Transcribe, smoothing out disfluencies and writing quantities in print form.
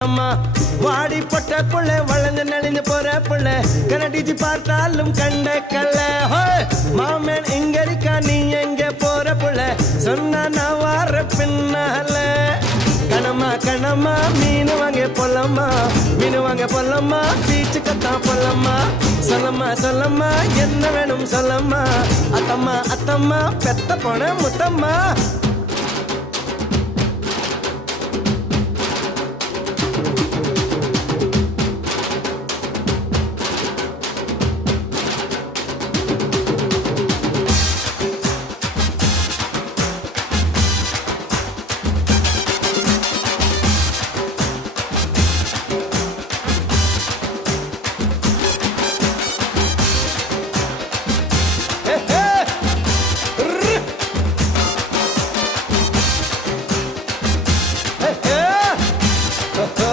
அம்மா வாடி பொட்ட புள்ள வளர்ந்து நலிந்து போற புள்ள கனடிச்சு பார்த்தாலும் கண்ட கல்ல மாமன் எங்க இருக்கா நீ எங்க போற புள்ள சொன்னா நான் வார பின்னால கணமா கணமா மீன் வாங்க பொல்லம்மா மீன் வாங்க பொல்லம்மா பீச்சு கத்தான் பொல்லம்மா சொல்லம்மா சொல்லம்மா என்ன வேணும் சொல்லம்மா அத்தம்மா அத்தம்மா பெத்த போன முத்தம்மா